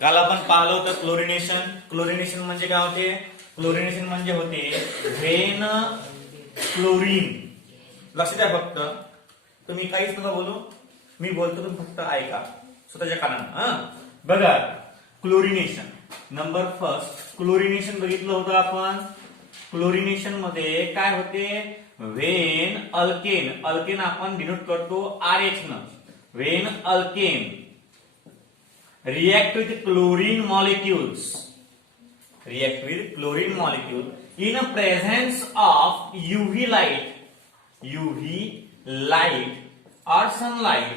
काल आपण पाहिलं होतं क्लोरिनेशन. क्लोरिनेशन म्हणजे काय होते? क्लोरिनेशन म्हणजे होते व्हेन क्लोरीन. लक्ष द्या फक्त, तुम्ही काहीच नका बोलू, मी बोलतो तुम्ही फक्त ऐका स्वतःच्या कानानं. बघा क्लोरिनेशन नंबर फर्स्ट. क्लोरिनेशन बघितलं होतं आपण. क्लोरिनेशन मध्ये काय होते? When alkane. अल्केन आपण डिनोट करतो RH न. When alkane react with chlorine molecules in a presence of UV light or sunlight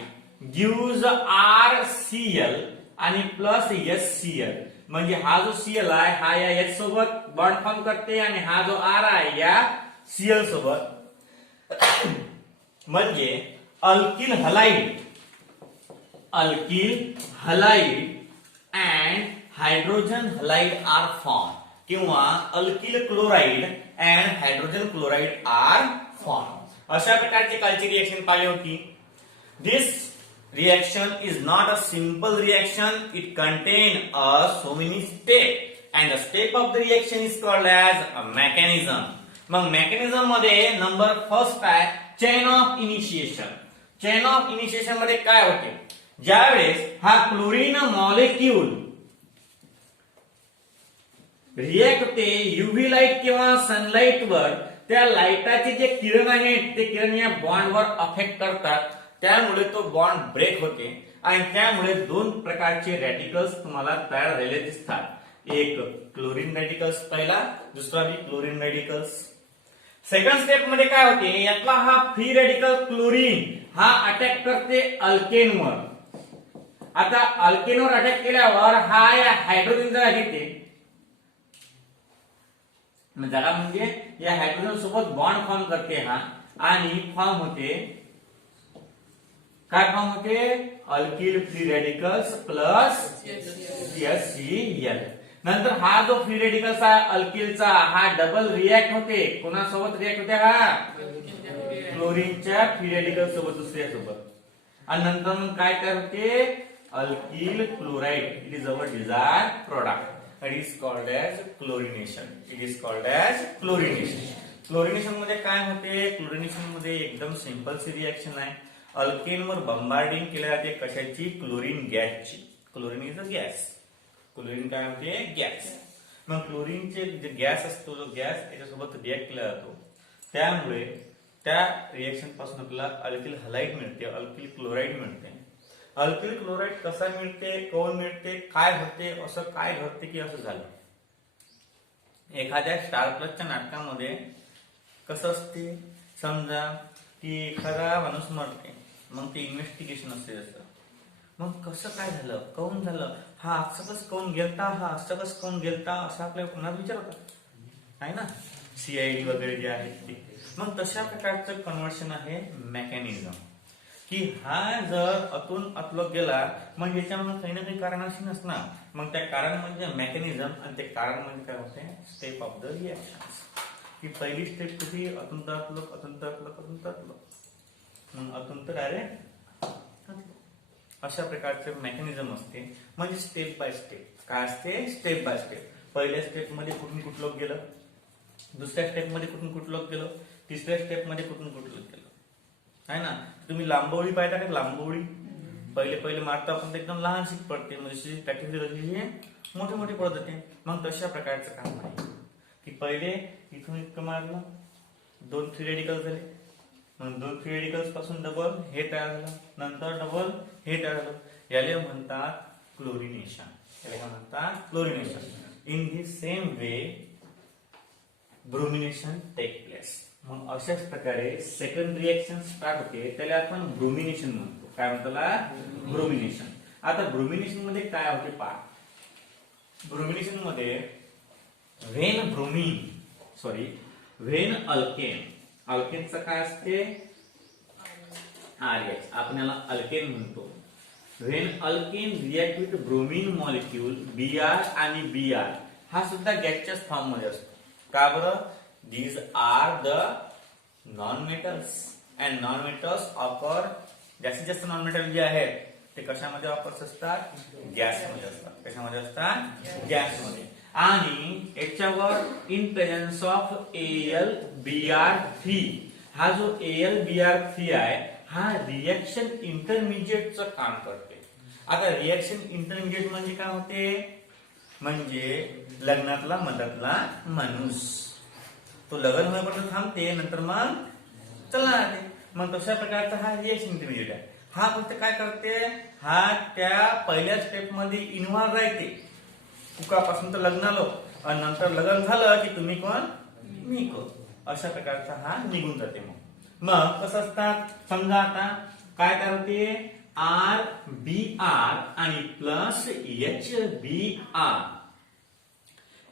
gives RCl आणि प्लस HCl. म्हणजे हा जो Cl आहे हा या H सोबत बॉन्ड फॉर्म करते आणि हा जो R आहे या Cl सोबत. म्हणजे alkyl halide and hydrogen halide are formed किंवा alkyl chloride and hydrogen chloride are formed. अशा प्रकारची कालची रिएक्शन पाहिली होती. This reaction is not a simple reaction. It contains so many steps and the step of the reaction is called as a mechanism. मग mechanism मध्ये number first आहे chain of initiation. Chain of initiation मध्ये काय होते? ज्यावेळेस हा chlorine molecule react होते UV light किंवा सनलाईट वर, त्या लाईटाचे जे किरण आहेत ते किरण या बॉन्ड वर अफेक्ट करतात. त्यामुळे तो बॉन्ड ब्रेक होते आणि त्यामुळे दोन प्रकारचे रॅडिकल्स तुम्हाला तयार झालेले दिसतात. एक क्लोरीन रॅडिकल्स पहिला, दुसरा बी क्लोरीन रॅडिकल्स. सेकंड स्टेप मध्ये काय होते? यातला हा फ्री रॅडिकल क्लोरीन हा अटॅक करते अल्केनवर. आता अल्केनवर अटॅक केल्यावर हा या हायड्रोजन जागा घेते. जागा म्हणजे या हायड्रोजन सोबत बॉन्ड फॉर्म करते हा आणि फॉर्म होते काय? फॉर्म होते alkyl free radicals plus HCl. नंतर हा जो फ्री रॅडिकल्स आहे अल्किलचा हा डबल रिएक्ट होते. कोणासोबत रिएक्ट होते? हा क्लोरीनच्या फ्री रॅडिकल सोबत, दुसऱ्या सोबत. आणि नंतर मग काय करते? Alkyl chloride. It is our desired product. It is called as chlorination. Chlorination मध्ये काय होते? क्लोरिनेशन मध्ये एकदम सिंपल सी रिएक्शन आहे. अल्केनवर बंबार्डिंग केल्या जाते कशाची? क्लोरीन गॅसची. Chlorine is a gas. Chlorine काय होते? गॅस. मग क्लोरीनचे जे गॅस असतो, जो गॅस त्याच्यासोबत रिएक्ट केला जातो, त्यामुळे त्या रिएक्शन पासून आपल्याला अल्किल हलाइड मिळते, अल्किल क्लोराइड मिळते. अल्किल क्लोराइड कसा मिळते, कोण मिळते, काय होते, असं काय घडते की असं झालं? एखाद्या स्टार प्लसच्या नाटकामध्ये कसं असते? समजा की एखादा माणूस मरते, मग ते इन्व्हेस्टिगेशन असते त्याचं. मग कसं काय झालं, काऊन झालं, हा असं कसं काऊन गेलता, हा असं कसं काऊन गेलता, असं आपल्याला कोणाला विचारतात आहे ना, CID वगैरे जे आहेत ते. मग तशा प्रकारचं कन्व्हर्शन आहे मेकॅनिझम. की हा जर अतून अतलक गेला मग याच्यामध्ये काही ना काही कारण अशी नसणार. मग त्या कारण म्हणजे मेकॅनिझम आणि ते कारण म्हणजे काय होते? Step of the reaction. की पहिली स्टेप कधी? अतून तर अतलक, अतून तर अतलक, अतून तर अतलक, मग अतून तर डायरेक्ट. अशा प्रकारचे मेकॅनिझम असते. म्हणजे स्टेप बाय स्टेप. काय असते? Step by step. पहिल्या स्टेप मध्ये कुठून कुठलं गेलं, दुसऱ्या स्टेप मध्ये कुठून कुठलं गेलं, तिसऱ्या स्टेप मध्ये कुठून कुठलं गेलं आहे ना. तुम्ही लांबवळी पाहिजे का? लांबवळी पहिले मारतो आपण, एकदम लहानशी पडते, म्हणजे प्रॅक्टिस मोठे मोठे पडत होते. मग तशा प्रकारचं काम आहे की पहिले इथून इतकं मारलं, 2 फ्री रॅडिकल्स झाले, मग 2 फ्री रॅडिकल्स पासून डबल हे तयार झालं, नंतर डबल हे तयार झालं. याला म्हणतात chlorination. In the same way bromination take place. मग अशाच प्रकारे सेकंड रिएक्शन स्टार्ट होते, त्याला आपण ब्रोमिनेशन म्हणतो. काय म्हणतो? ब्रोमिनेशन. आता ब्रोमिनेशन मध्ये काय होते पहा. ब्रोमिनेशन मध्ये व्हेन अल्केनचं काय असते? RH. आपण याला अल्केन म्हणतो. When alkane react with bromine molecule Br आणि Br हा सुद्धा गॅसच्याच फॉर्म मध्ये असतो. का बरं? These are the non-metals and non-metals occur. जास्तीत जास्त नॉन मेटल जे आहेत ते कशामध्ये वापरत असतात? गॅसमध्ये असतात. कशामध्ये असतात, गॅसमध्ये. आणि याच्यावर इन प्रेझेन्स ऑफ AlBr3, हा जो AlBr3 आहे हा रिएक्शन इंटरमिजिएटचं काम करते. आता रिएक्शन इंटरमिजिएट म्हणजे काय होते, म्हणजे लग्नातला मधातला माणूस, तो लग्न होईपर्यंत थांबते, नंतर मग चला जाते. मग तशा प्रकारचा हा रिएक्शन इंटरमिजिएट आहे. हा फक्त काय करते, हा त्या पहिल्या स्टेप मध्ये इन्व्हॉल्व राहते. कुकापासून तर लग्न आलो आणि नंतर लग्न झालं की तुम्ही कोण मी कोण, अशा प्रकारचा हा निघून जाते. मग कसं असतात, समजा आता काय करते, RBr आणि plus HBr.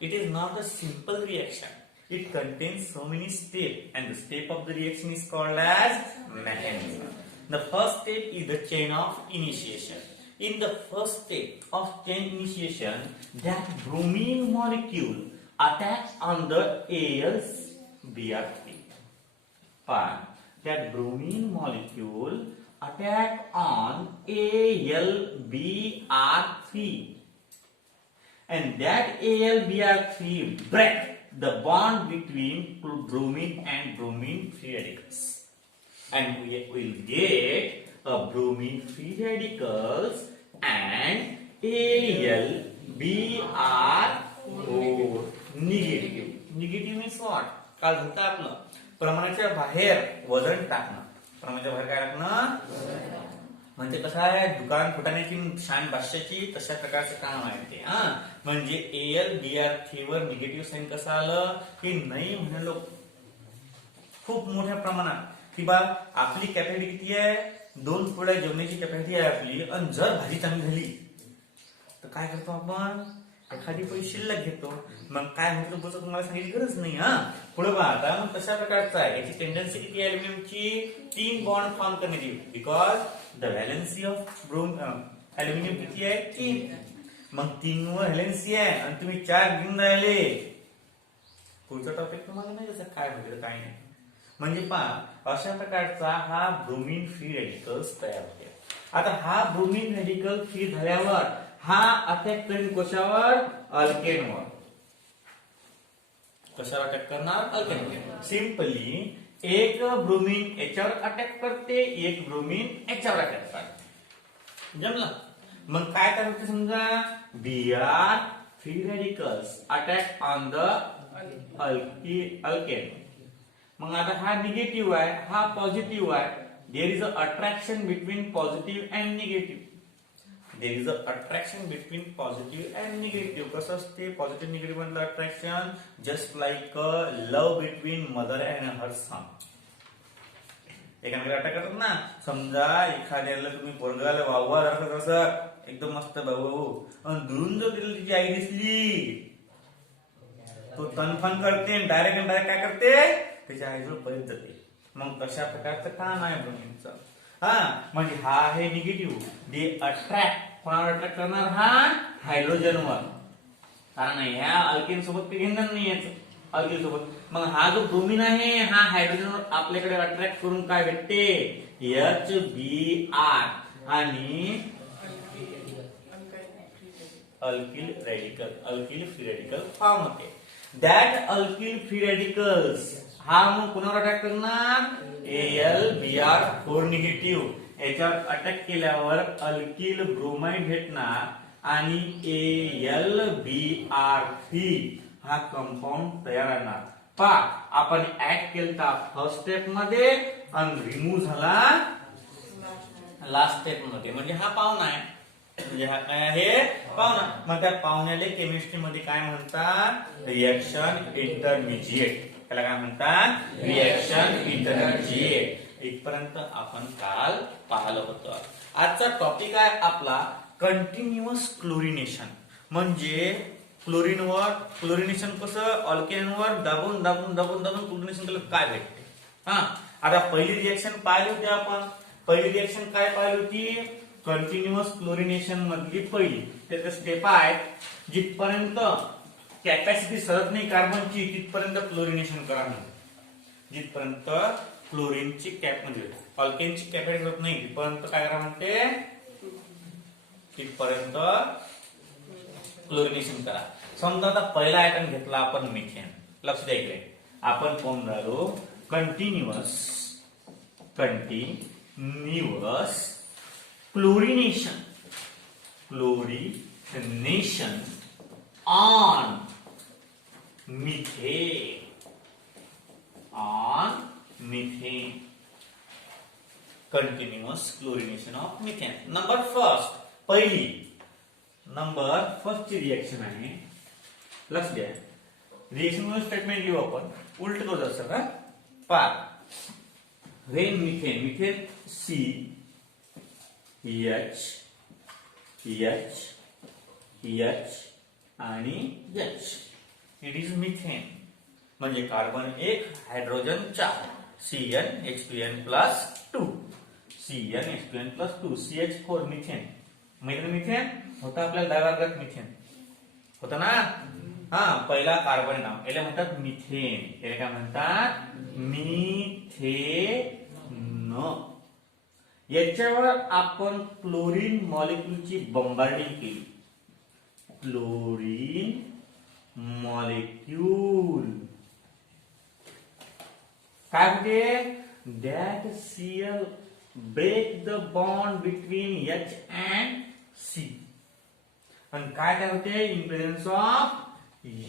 It is not a simple reaction. It contains so many steps, and the step of the reaction is called as mechanism. The first step is the chain of initiation. In the first step of chain initiation, that bromine molecule attacks on the AlBr3. That bromine molecule attack on AlBr3, and that AlBr3 break the bond between bromine and bromine free radicals, and we will get a bromine free radicals and AlBr4 negative. Negative means what? काल म्हणता आपलं प्रमाणाच्या बाहेर वजन टाकणं. प्रमाणाच्या बाहेर काय टाकणं म्हणजे कसं आहे, दुकान फुटाण्याची शान भाष्याची तशा प्रकारचं काम आहे ते. म्हणजे AlBr3 वर निगेटिव्ह साईन कसं आलं की नाही म्हणलो खूप मोठ्या प्रमाणात, की बा आपली कॅपॅसिटी किती आहे, 2 पोळ्या जेवणाची कॅपॅसिटी आहे आपली, आणि जर भाजी चांगली झाली तर काय करतो आपण, एखादी पैसे शिल्लक घेतो. मग काय म्हटलं बोलतो तुम्हाला सांगितली गरज नाही. पुढे पहा आता, मग तशा प्रकारचा आहे. याची टेंडन्सी किती आहे अल्युमिनियमची, 3 बॉन्ड फॉर्म करण्याची, because the valency of aluminium किती आहे, 3. मग 3 वर व्हॅलेन्सी आहे आणि तुम्ही 4 घेऊन राहिले. पुढचा टॉपिक तुम्हाला नाही जसं काय होईल काय नाही. म्हणजे पहा अशा प्रकारचा हा ब्रोमीन फ्री रेडिकल्स तयार होते. आता हा ब्रोमीन रेडिकल फ्री झाल्यावर हा अटॅक करेल कशावर, अल्केनवर. कशावर अटॅक करणार, अल्केनवर. सिंपली एक ब्रोमीन याच्यावर अटॅक करते, एक ब्रोमीन याच्यावर अटॅक करते. जमलं. मग काय करायचं, समजा Br free radicals attack on the alkane. मग आता हा निगेटिव्ह आहे, हा पॉझिटिव्ह आहे. There is a attraction between positive and negative. There is a attraction between positive and negative. कसं असते पॉझिटिव्ह निगेटिव्ह मधलं attraction, just like love between mother and her son. एकामेकाला अटॅक करतात ना. समजा एखाद्याला तुम्ही पोरगाला वाववा दाखवत असं एकदम मस्त भाऊ, आणि दुरून जर तिला तिची आई दिसली तो तनफन करते, डायरेक्ट काय करते, त्याच्या आईजवळ पळत जाते. मग तशा प्रकारचं काम आहे ब्रोमीनचं. म्हणजे हा आहे निगेटिव्ह. दे अट्रॅक्ट, कोणावर अट्रॅक्ट करणार, हा हायड्रोजनवर. कारण ह्या अल्केन सोबत काही घेणार नाही याचं, अल्केन सोबत. मग हा जो ब्रोमीन आहे हा हायड्रोजनवर आपल्याकडे अट्रॅक्ट करून काय भेटते, HBr आणि alkyl radical, alkyl free radical form होते. दॅट अल्किल फ्री रेडिकल्स हा मग कोणावर अटॅक करणार, AlBr4 निगेटिव्ह. याच्यावर अटॅक केल्यावर अल्किल ब्रोमाइड भेटणार आणि AlBr3 हा कंपाऊंड तयार होणार. पहा आपण ऍड केलता फर्स्ट स्टेप मध्ये आणि रिमूव्ह झाला लास्ट स्टेप मध्ये. म्हणजे हा पाहुणा आहे, म्हणजे हा काय आहे, पाहुणा. मग त्या पाहुण्याला केमिस्ट्री मध्ये काय म्हणतात, रिएक्शन इंटरमिजिएट. त्याला काय म्हणतात, रिएक्शन इंटरमिजिएट. इथपर्यंत आपण काल पाहिलं होतं. आजचा टॉपिक आहे आपला कंटिन्युअस क्लोरिनेशन. म्हणजे क्लोरिनेशन कसं, अल्केनवर दाबून दाबून दाबून दाबून क्लोरिनेशन केलं काय भेटते. आता पहिली रिएक्शन पाहिली होती आपण. पहिली रिएक्शन काय पाहिली होती, कंटिन्युअस क्लोरिनेशन मधली पहिली. त्याचे स्टेप आहेत, जिथपर्यंत कॅपॅसिटी सरत नाही कार्बनची तिथपर्यंत क्लोरिनेशन करा. जिथपर्यंत क्लोरीनची कॅप म्हणजे अल्केनची कॅपॅसिटी होत नाही तिथपर्यंत काय करा म्हणते, तिथपर्यंत क्लोरिनेशन करा. समजा आता पहिला आयटम घेतला आपण मिथेन. लक्ष द्या इकडे. आपण कोण झालो continuous chlorination on methane continuous chlorination of methane. Number first ची रिएक्शन आहे. लक्ष द्या. रिएक्शन स्टेटमेंट लिहू आपण. उलट करू जसं का पहा. व्हेन मिथेन C H आणि H. It is methane. म्हणजे carbon 1 hydrogen 4 CnH2n+2 CH4 methane. म्हणजे मिथेन होता आपल्याला डायवर्गात मिथेन होता ना. हा पहिला कार्बन नाव याला म्हणतात मिथेन. याला काय म्हणतात मिथेन. याच्यावर आपण क्लोरीन मॉलिक्यूलची बंबार्डिंग केली. क्लोरीन मॉलिक्यूल काय होते that Cl break the bond between H and C. आणि काय होते in presence of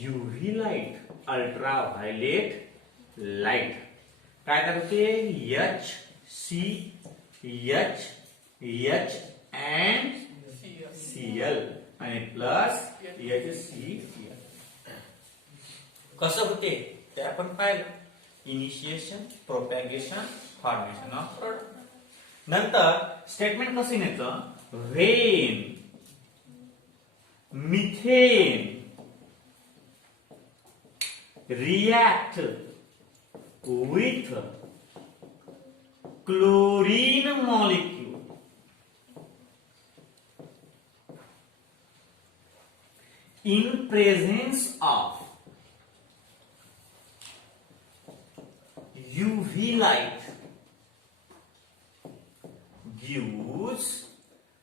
UV light, ultraviolet light. काय होते H C H and Cl आणि प्लस HCl. कसं होते ते आपण पाहिलं. Initiation, propagation, formation of product. नंतर स्टेटमेंट कसं येतं. When methane react with chlorine molecule in presence of UV light gives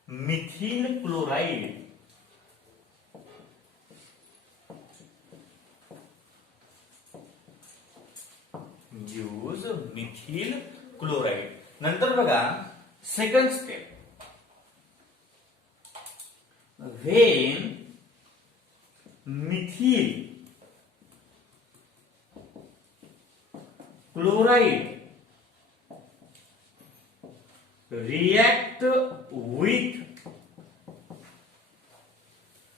methyl chloride नंतर बघा second step. When methyl chloride react with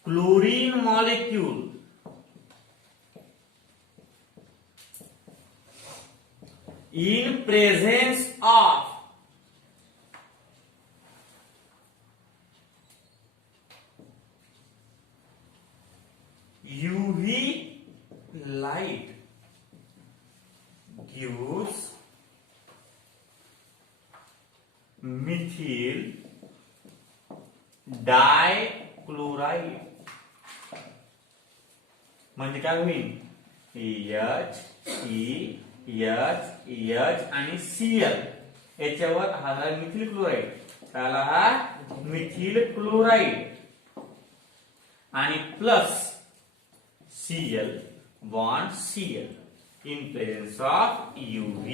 chlorine molecule in presence of UV light gives methyl dichloride. म्हणजे काय होईल H C H आणि Cl याच्यावर हा methyl chloride. त्याला हा मिथिल क्लोराइड आणि plus Cl bond Cl in presence of UV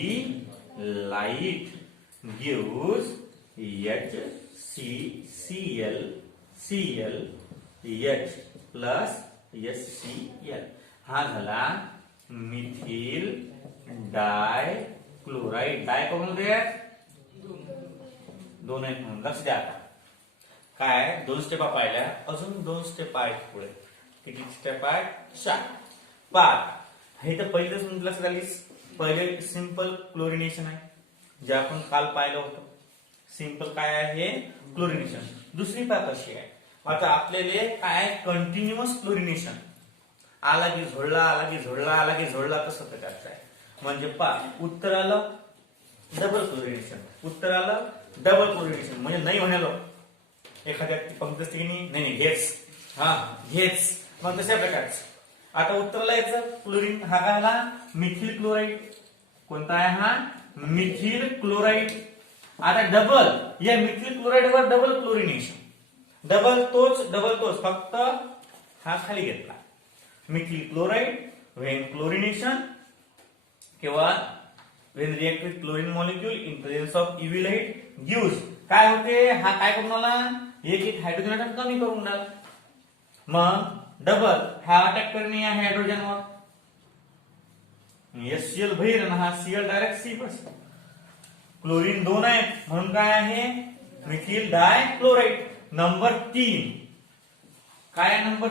light gives HCl H plus HCl. हा झाला मिथिल डायक्लोराइड. डाय कोण दे दोन आहेत म्हणून लक्ष द्या. काय दोन स्टेपा पाहिल्या. अजून दोन स्टेप आहेत पुढे. किती स्टेप आहेत 4 5. हे तर पहिलेच लक्षात आली. पहिले सिंपल क्लोरिनेशन आहे जे आपण काल पाहिलं होतं. सिंपल काय आहे क्लोरिनेशन. दुसरी पाय कशी आहे. आता आपल्याला काय कंटिन्युअस क्लोरिनेशन. आला की झोडला आला की झोडला आला की झोडला तसं प्रकारचं आहे. म्हणजे उत्तर आलं डबल क्लोरिनेशन. उत्तर आलं डबल क्लोरिनेशन म्हणजे नाही म्हणालो एखाद्या पंक्ती असते की नाही घेच घेच मग तशा प्रकारचं. आता उत्तरला यायचं क्लोरीन. हा काय आला मिथिल क्लोराइड. कोणता आहे हा मिथिल क्लोराइड. आता डबल या मिथिल क्लोराइड वर डबल क्लोरिनेशन. डबल तोच फक्त हा खाली घेतला. मिथिल क्लोराइड व्हेन क्लोरिनेशन किंवा when react with chlorine molecule in presence of UV light gives काय होते, हा काय करून आला, एक हायड्रोजन ॲटम कमी करून टाक. मग डबल हा अटॅक करणे या हायड्रोजनवर, HCl बाहेर आणि हा Cl डायरेक्ट C बस. क्लोरीन 2 आहे म्हणून काय आहे, मिथिल डाय क्लोराइड. नंबर 3 काय, नंबर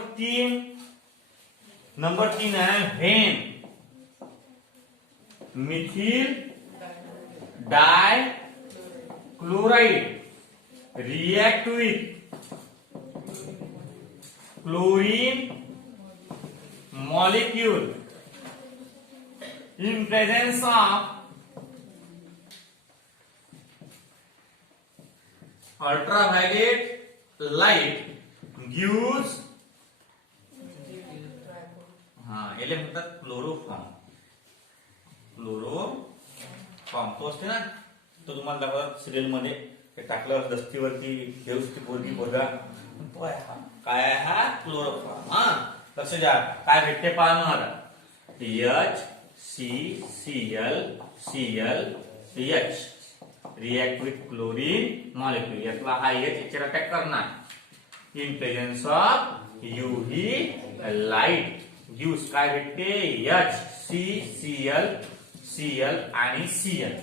3 आहे when methyl dichloride react with chlorine molecule in presence of ultraviolet light gives याला म्हणतात क्लोरोफॉर्म. तो असते ना, तो तुम्हाला दाखवतात सिरियल मध्ये, ते टाकल्यावर दस्तीवरती देवस्ती पोरगी पोरगा, तो आहे हा. काय आहे हा, क्लोरोफॉर्म. लक्ष द्या काय भेटते पहा मला, HCl react with chlorine molecule. यातला हा H अटॅक करणार in presence of UV light gives काय भेटते, HCl आणि Cl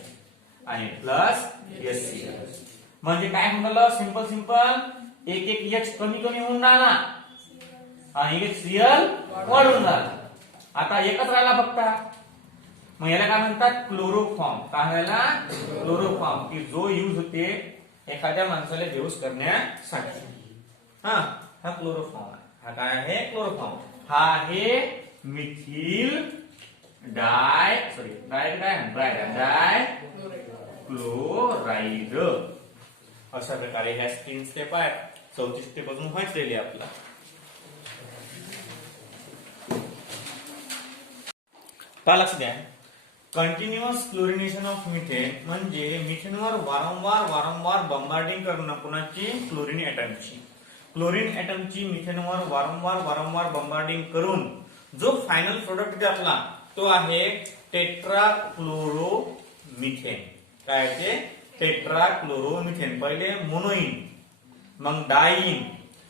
आणि प्लस HCl. म्हणजे काय म्हणलं, सिंपल एक H कमी होऊन राहिला आणि एक Cl वाढून राहिला. आता एकच राहिला फक्त. मग याला काय म्हणतात, क्लोरोफॉर्म. काय राहिला, क्लोरोफॉर्म, की जो यूज होते एखाद्या माणसाला बेहोश करण्यासाठी. हा क्लोरोफॉर्म आहे. हा काय आहे, क्लोरोफॉर्म. हा आहे मिथिल डाय क्लोराइड. अशा प्रकारे ह्या 3 स्टेप आहेत. 4थी स्टेप अजून व्हायची आपला. लक्ष द्या, कंटिन्युअस क्लोरिनेशन ऑफ मिथेन म्हणजे मिथेनवर वारंवार बंबार्डिंग करणं कुणाची, क्लोरीन ॲटमची. क्लोरीन ॲटमची मिथेनवर वारंवार बंबार्डिंग करून जो फायनल प्रोडक्ट आहे आपला, तो आहे टेट्राक्लोरोमिथेन. काय आहे, टेट्राक्लोरोमिथेन. पहिले मोनोइन, मग डाईन,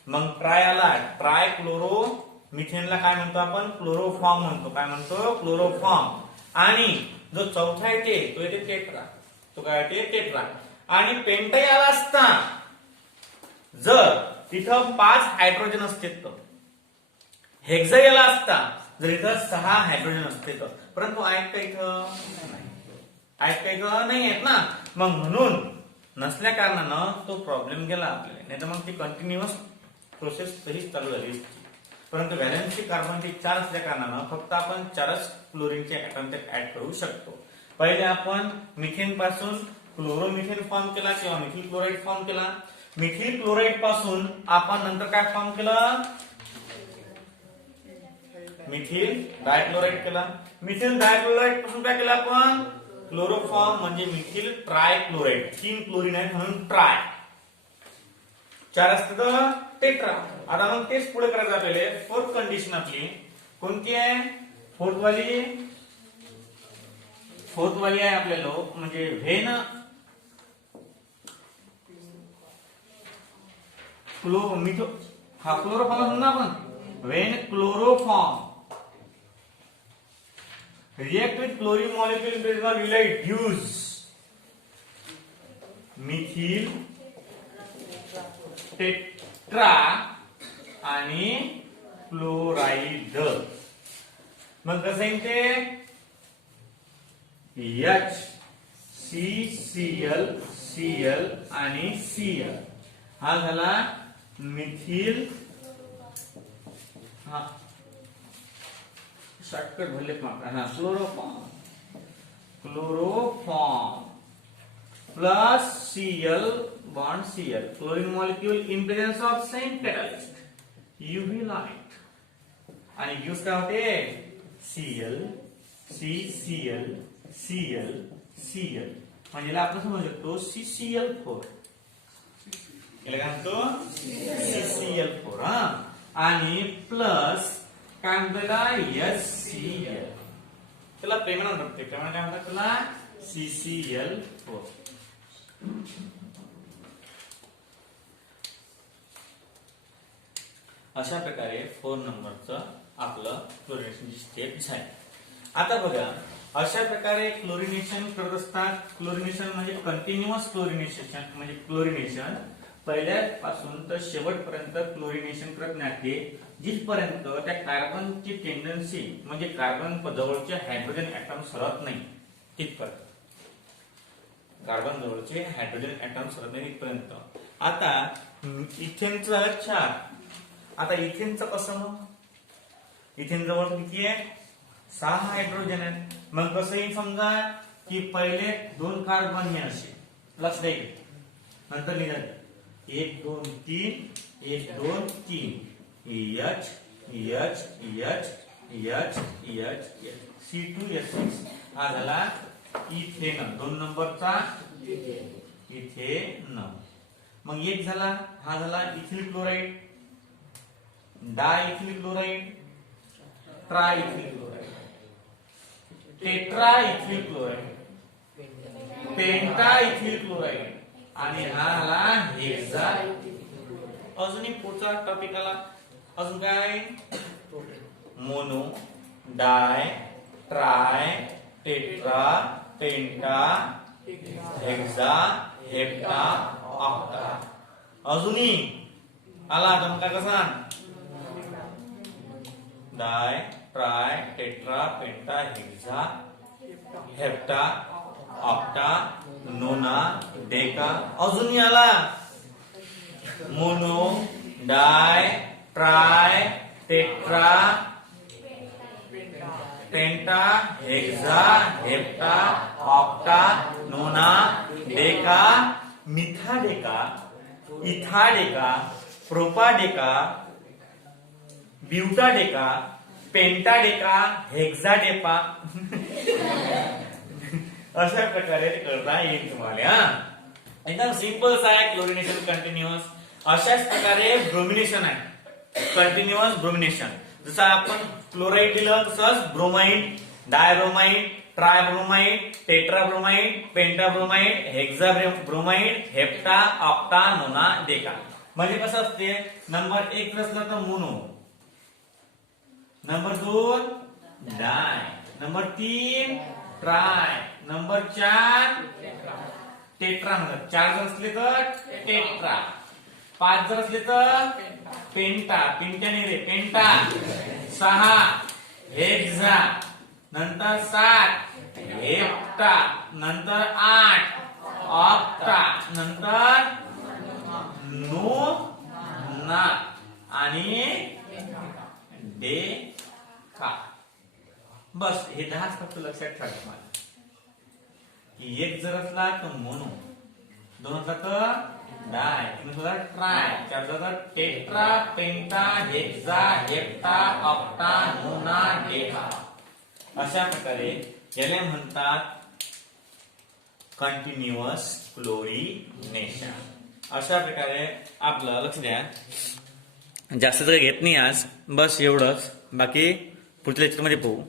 मग ट्राय आला, ट्रायक्लोरो मिथेनला काय म्हणतो आपण, क्लोरोफॉर्म म्हणतो. काय म्हणतो, क्लोरोफॉर्म. आणि जो चौथा येते तो येते टेट्रा. तो काय येते, टेट्रा. आणि पेंटाई आला असता जर तिथं 5 हायड्रोजन असते तर, हेक्साई आला असता जर इथं 6 हायड्रोजन असते तर, परंतु आहेत का इथं नाही आहेत ना. मग म्हणून नसल्या कारणानं तो प्रॉब्लेम गेला आपल्याला. नाही तर मग ती कंटिन्युअस प्रोसेस तरीच चालू झाली. परंतु व्हॅलेन्सी कार्बनचे 4 असल्या कारणानं फक्त आपण 4च क्लोरीनचे ऍटम ऍड करू शकतो. पहिले आपण मिथेन पासून क्लोरोमिथेन फॉर्म केला किंवा मिथिल क्लोराइड फॉर्म केला. मिथिल क्लोराइड पासून आपण नंतर काय फॉर्म केलं, मिथिल डायक्लोराइड केला. मिथिल डायक्लोराइड पासून काय केलं आपण, क्लोरोफॉर्म म्हणजे मिथिल ट्रायक्लोराइड. 3 क्लोरीन आहेत म्हणून ट्राय. 4 असतं तर टेट्रा. आता मग तेच पुढे करायचं आपल्याला. 4th कंडिशन आपली कोणती आहे, 4th वाली आहे आपल्याला, म्हणजे व्हेन क्लोरोफॉर्म म्हणून आपण, when chloroform react with chlorine molecule in presence of UV light gives methyl tetra आणि क्लोराइड. मग कसं येईल ते, HCl आणि Cl. हा झाला मिथिल, शॉर्टकट भरले chloroform plus Cl bond Cl, chlorine molecule in presence of same catalyst UV light. आणि गिव्स काय होते, Cl CCl Cl Cl. म्हणजे आपण समजू शकतो CCl4. याला काय म्हणतो, CCl4. आणि प्लस काय म्हणतात HCl. त्याला प्रेमाने म्हणतात, प्रेमाने काय म्हणतात त्याला CCl4. अशा प्रकारे 4 नंबरचं आपलं क्लोरिनेशनची स्टेप झाली. आता बघा, अशा प्रकारे क्लोरिनेशन करत असतात. क्लोरिनेशन म्हणजे कंटिन्युअस क्लोरिनेशन, म्हणजे क्लोरिनेशन पहिल्यापासून तर शेवटपर्यंत क्लोरिनेशन करत नाही, जिथपर्यंत त्या कार्बनची टेंडन्सी म्हणजे कार्बन जवळचे हायड्रोजन ऍटम सरत नाही तिथपर्यंत. कार्बन जवळचे हायड्रोजन ऍटम सरत नाही तिथपर्यंत. आता इथेनचं झालं 4. आता इथेनचं कसं मग? इथेन जवळ किती आहे? 6 हायड्रोजन आहे. मग कसं येईल समजा की पहिले 2 कार्बन हे असे लक्ष द्यायचे, नंतर लिहायचे 1 2 3 1 2 3 H H H H H C2H6. हा झाला इथेन 2 नंबरचा इथेन. मग एक झाला, हा झाला ethyl chloride, diethyl chloride, triethyl chloride, tetraethyl chloride, pentaethyl chloride आणि हा आला हेक्सा. अजून एक पुढचा टॉपिक आला. अजून काय? मोनो, डाय, ट्राय, टेट्रा, पेंटा, हेक्सा, हेप्टा, ऑक्टा. अजूनही आला तुमका कसा? डाय, ट्राय, टेट्रा, पेंटा, हेक्सा, हेप्टा, ऑक्टा, नोना, डेका. अजूनही आला मोनो, डाय, ट्राय, टेट्रा, पेंटा, हेक्सा, हेप्टा, ऑक्टा, नोना, डेका, मिथाडेका, इथाडेका, प्रोपाडेका, ब्यूटाडेका, पेंटाडेका, हेक्साडेका. अशा प्रकारे करता येईल तुम्हाला. एकदम सिंपल आहे क्लोरिनेशन कंटिन्युअस. अशाच प्रकारे ब्रोमिनेशन आहे, कंटिन्युअस ब्रोमिनेशन. जसं आपण क्लोराइड दिलं तसंच ब्रोमाइड, डायब्रोमाइड, ट्रायब्रोमाइड, टेट्राब्रोमाइड, पेंटाब्रोमाइड, हेक्साब्रोमाइड, हेप्टा, ऑक्टा, नोना, डेका. म्हणजे कसं असते, नंबर 1 असलं तर मोनो, नंबर 2 डाय, नंबर 3 ट्राय, नंबर 4 टेट्रा. म्हणतात 4 जर असले तर टेट्रा, 5 जर असले तर पेंटा, पेंटाने रे पेंटा, 6 हेक्सा, नंतर 7 हेप्टा, नंतर 8 ऑक्टा, नंतर नोना आणि डेका. बस हे 10 फक्त लक्षात ठेवा तुम्हाला. की 1 जर असला तर मोनो, 2 असला तर डाय, 3 असला तर ट्राय, 4 असला तर टेट्रा, पेंटा, हेक्सा, हेप्टा, ऑक्टा, नोना, डेका. अशा प्रकारे याला म्हणतात कंटिन्युअस क्लोरिनेशन. अशा प्रकारे आपलं लक्ष द्या. जास्त काही घेत नाही आज, बस एवढंच. बाकी पुढच्या लेक्चरमध्ये पाहू.